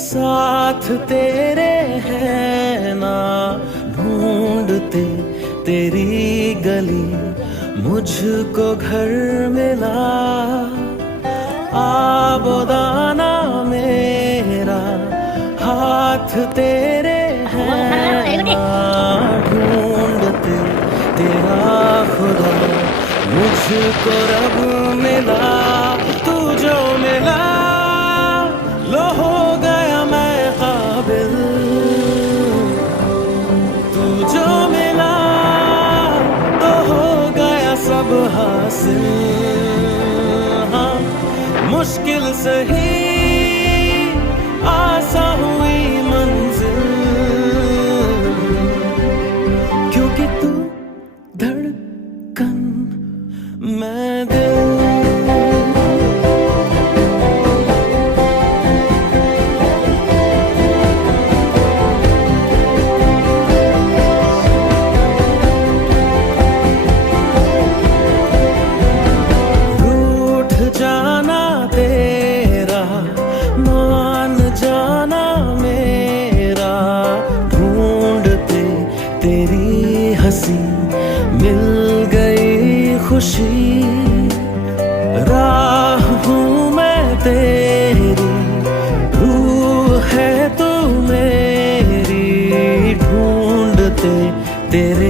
साथ तेरे है ना, ढूंढते तेरी गली मुझको घर मिला। आबोदाना मेरा हाथ तेरे है ना, ढूंढते तेरा खुदा मुझको रब मिला। तू जो मिला लो हो गया मैं काबिल, तू जो मिला तो हो गया सब हासिल। हाँ मुश्किल सही आसा हुई मंजिल, क्योंकि तू धड़कन मैं दिल। जाना तेरा मान जाना मेरा, ढूंढते तेरी हंसी मिल गई खुशी। राह हूँ मैं तेरी, रूह है तू मेरी, ढूंढते तेरे